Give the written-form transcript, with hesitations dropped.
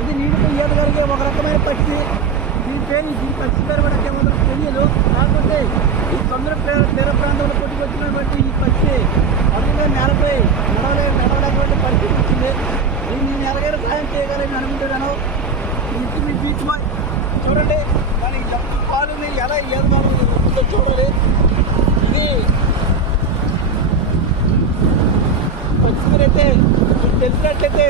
ఇది నీటితో ఈదగలిగే ఒక రకమైన పక్షి. దీని పక్షి పేరు కూడా ఏమవుతుందో తెలియదు. కాకపోతే ఈ సముద్ర తీర ప్రాంతంలో కొట్టుకొచ్చినటువంటి ఈ పక్షి అదుగా నేలపై నడవలేకపోతే పరిస్థితి వచ్చింది. దీన్ని నేను ఎలాగైనా సహాయం చేయగలని అనుకుంటున్నాను. మీ బీచ్ బాయ్ చూడండి, దానికి పాలుని ఎలా ఈదగలుగుతుందో చూడాలి. ఇది పక్షి మీరైతే మీకు తెలిసినట్లయితే